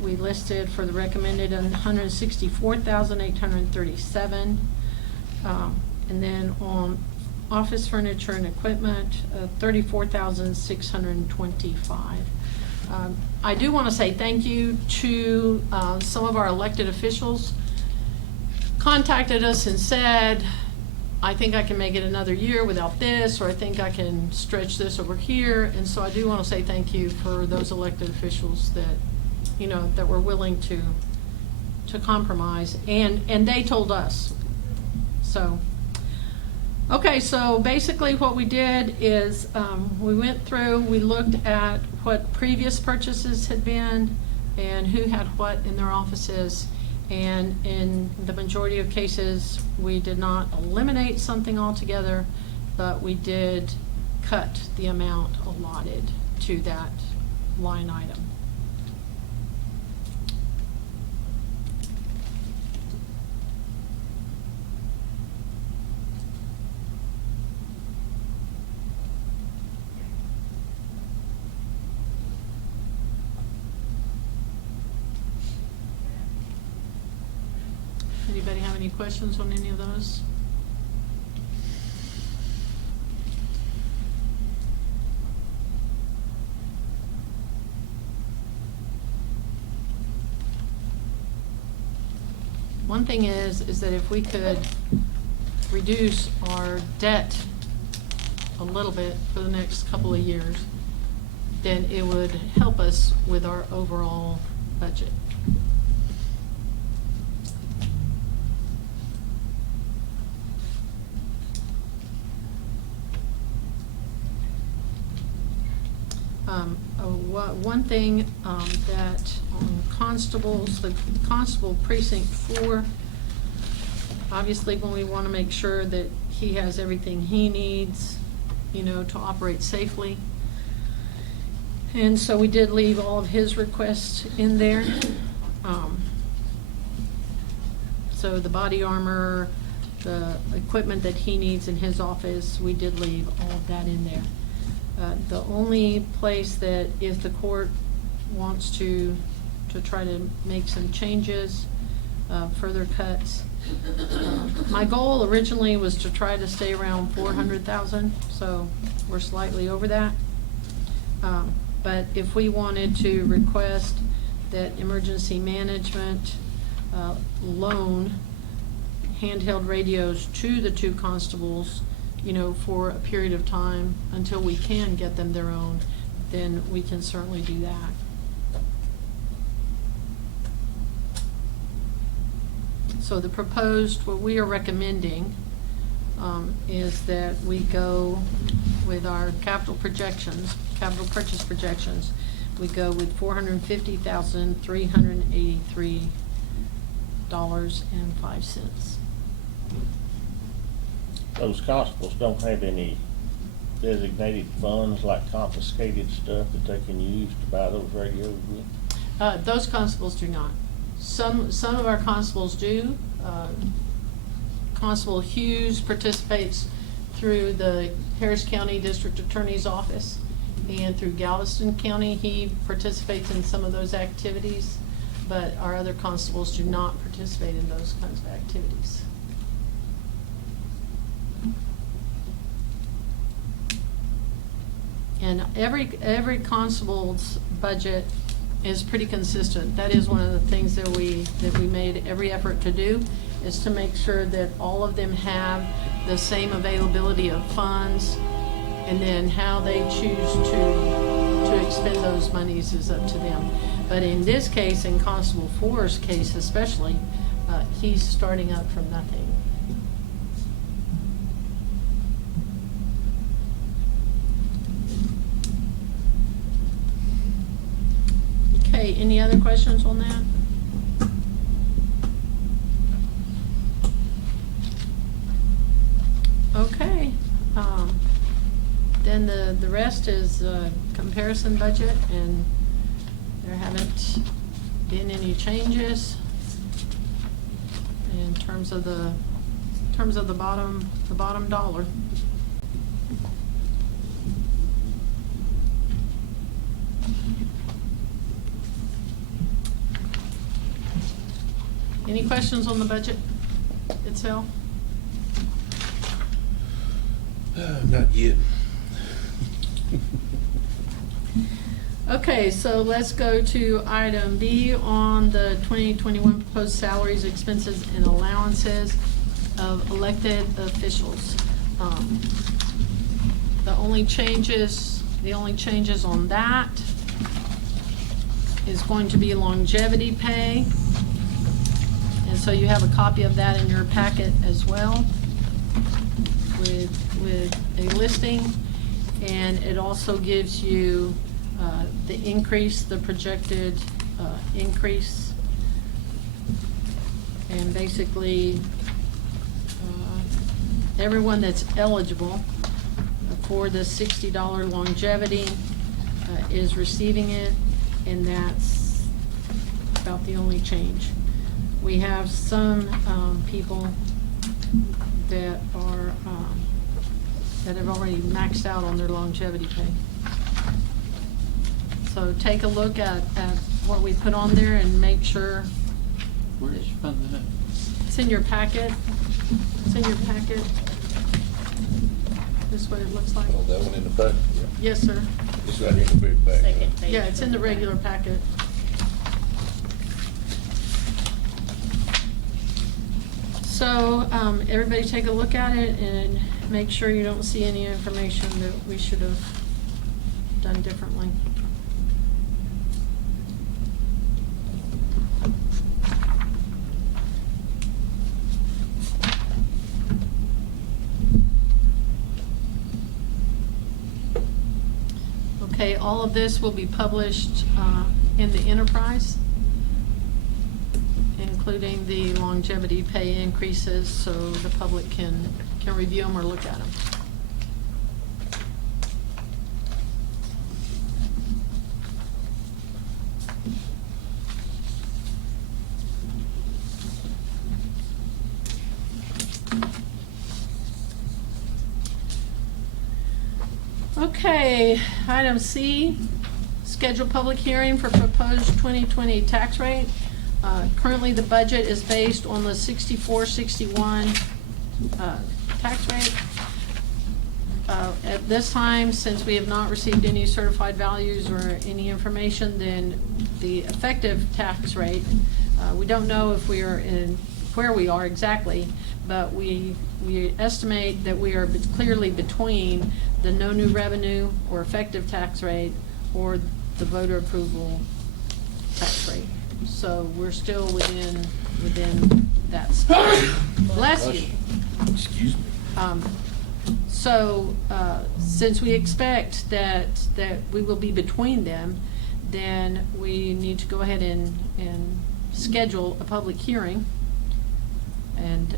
we listed for the recommended $164,837. And then on office furniture and equipment, $34,625. I do want to say thank you to some of our elected officials. Contacted us and said, I think I can make it another year without this, or I think I can stretch this over here. And so I do want to say thank you for those elected officials that, you know, that were willing to compromise, and they told us. So, okay, so basically what we did is we went through, we looked at what previous purchases had been and who had what in their offices, and in the majority of cases, we did not eliminate something altogether, but we did cut the amount allotted to that line item. Anybody have any questions on any of those? One thing is that if we could reduce our debt a little bit for the next couple of years, then it would help us with our overall budget. One thing that on constables, the constable precinct 4, obviously when we want to make sure that he has everything he needs, you know, to operate safely. And so we did leave all of his requests in there. So the body armor, the equipment that he needs in his office, we did leave all of that in there. The only place that if the court wants to try to make some changes, further cuts. My goal originally was to try to stay around 400,000, so we're slightly over that. But if we wanted to request that emergency management loan handheld radios to the 2 constables, you know, for a period of time until we can get them their own, then we can certainly do that. So the proposed, what we are recommending is that we go with our capital projections, capital purchase projections, we go with $450,383.05. Those constables don't have any designated funds like confiscated stuff that they can use to buy those radios with? Those constables do not. Some of our constables do. Constable Hughes participates through the Harris County District Attorney's Office, and through Galveston County, he participates in some of those activities, but our other constables do not participate in those kinds of activities. And every constable's budget is pretty consistent. That is one of the things that we made every effort to do, is to make sure that all of them have the same availability of funds And then how they choose to expend those monies is up to them. But in this case, in Constable Forrest's case especially, he's starting up from nothing. Okay, any other questions on that? Okay, then the rest is comparison budget, and there haven't been any changes in terms of the bottom dollar. Any questions on the budget itself? Not yet. Okay, so let's go to item B on the 2021 proposed salaries, expenses, and allowances of elected officials. The only changes on that is going to be longevity pay. And so you have a copy of that in your packet as well with a listing. And it also gives you the increase, the projected increase. And basically, everyone that's eligible for the $60 longevity is receiving it, and that's about the only change. We have some people that are that have already maxed out on their longevity pay. So take a look at what we put on there and make sure. Where did you find that? It's in your packet. It's in your packet. This is what it looks like. Oh, that one in the back? Yes, sir. It's right here in the very back. Second page. Yeah, it's in the regular packet. So, everybody take a look at it and make sure you don't see any information that we should have done differently. Okay, all of this will be published in the enterprise, including the longevity pay increases, so the public can review them or look at them. Okay, item C, schedule public hearing for proposed 2020 tax rate. Currently, the budget is based on the 64-61 tax rate. At this time, since we have not received any certified values or any information, then the effective tax rate, we don't know if we are in where we are exactly, but we estimate that we are clearly between the no new revenue or effective tax rate or the voter approval tax rate. So we're still within that space. Bless you. Excuse me. So, since we expect that we will be between them, then we need to go ahead and schedule a public hearing. And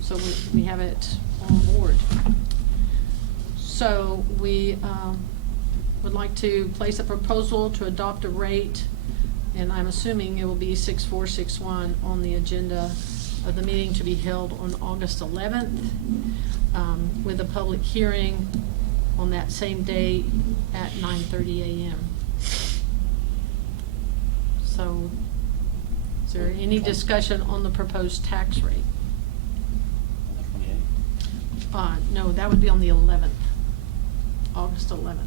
so we have it on board. So we would like to place a proposal to adopt a rate, and I'm assuming it will be 6461 on the agenda of the meeting to be held on August 11th, with a public hearing on that same day at 9:30 a.m. So, is there any discussion on the proposed tax rate? 28? No, that would be on the 11th, August 11th.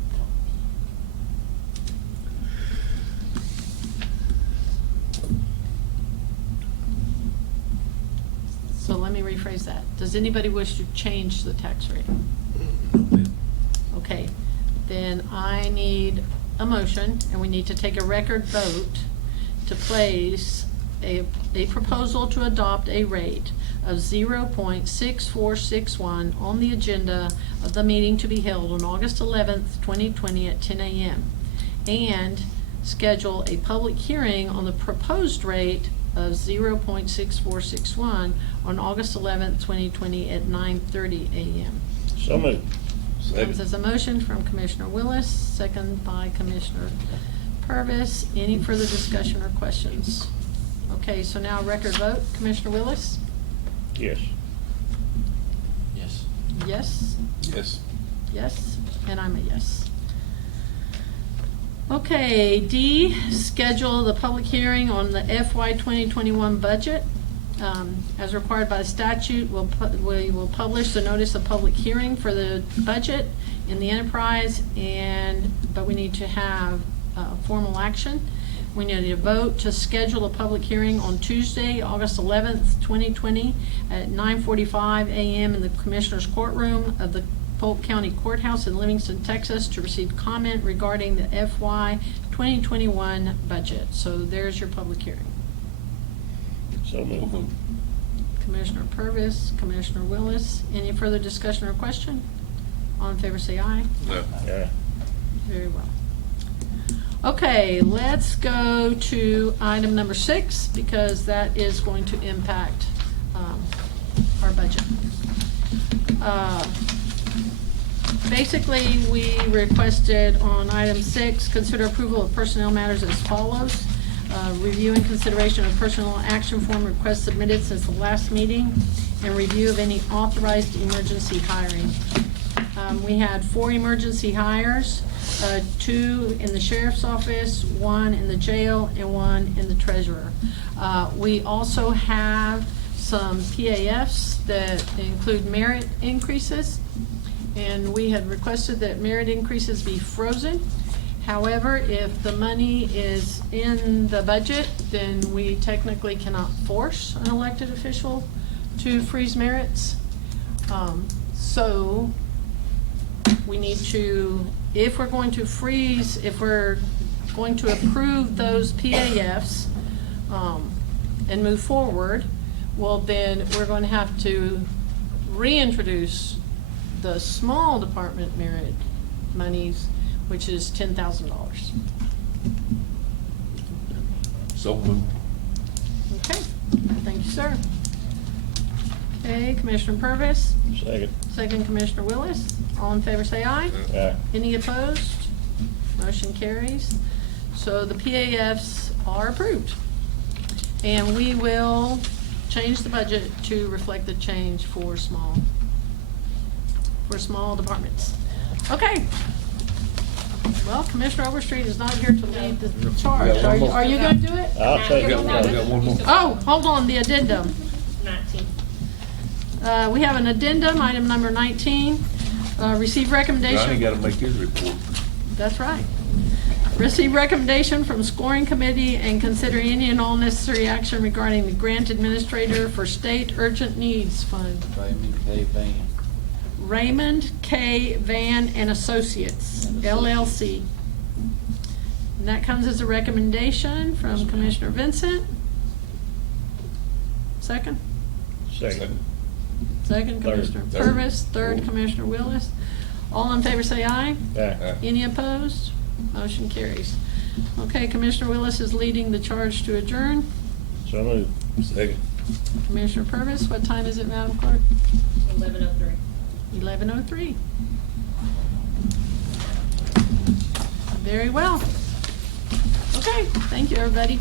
So let me rephrase that. Does anybody wish to change the tax rate? Okay, then I need a motion, and we need to take a record vote to place a proposal to adopt a rate of 0.6461 on the agenda of the meeting to be held on August 11th, 2020 at 10 a.m. and schedule a public hearing on the proposed rate of 0.6461 on August 11th, 2020 at 9:30 a.m. So moved. Comes as a motion from Commissioner Willis, second by Commissioner Purvis. Any further discussion or questions? Okay, so now record vote. Commissioner Willis? Yes. Yes. Yes? Yes. Yes? And I'm a yes. Okay, D, schedule the public hearing on the FY 2021 budget. As required by the statute, we will publish the notice of public hearing for the budget in the enterprise, but we need to have formal action. We need a vote to schedule a public hearing on Tuesday, August 11th, 2020 at 9:45 a.m. in the Commissioners Courtroom of the Polk County Courthouse in Livingston, Texas, to receive comment regarding the FY 2021 budget. So there's your public hearing. So moved. Commissioner Purvis, Commissioner Willis, any further discussion or question? All in favor say aye. No. Yeah. Very well. Okay, let's go to item number 6, because that is going to impact our budget. Basically, we requested on item 6, consider approval of personnel matters as follows. Review and consideration of personnel action form requests submitted since the last meeting, and review of any authorized emergency hiring. We had 4 emergency hires, 2 in the sheriff's office, 1 in the jail, and 1 in the treasurer. We also have some PAFs that include merit increases, and we had requested that merit increases be frozen. However, if the money is in the budget, then we technically cannot force an elected official to freeze merits. So we need to, if we're going to freeze, if we're going to approve those PAFs and move forward, well then we're going to have to reintroduce the small department merit monies, which is $10,000. So moved. Okay, thank you, sir. Okay, Commissioner Purvis, Second. second Commissioner Willis. All in favor say aye. Aye. Any opposed? Motion carries. So the PAFs are approved. And we will change the budget to reflect the change for small departments. Okay. Well, Commissioner Overstreet is not here to lead the charge. Are you going to do it? I'll take it. We got one more. Oh, hold on, the addendum. 19. We have an addendum, item number 19. Receive recommendation. Ronnie gotta make his report. That's right. Receive recommendation from scoring committee and consider any and all necessary action regarding the grant administrator for State Urgent Needs Fund. Raymond K. Van. Raymond K. Van and Associates, LLC. And that comes as a recommendation from Commissioner Vincent. Second? Second. Second, Third. Commissioner Third. Purvis, third, Commissioner Willis. All in favor say aye. Aye. Any opposed? Motion carries. Okay, Commissioner Willis is leading the charge to adjourn. So moved. Second. Commissioner Purvis, what time is it, Madam Clerk? 11:03. 11:03. Very well. Okay, thank you, everybody.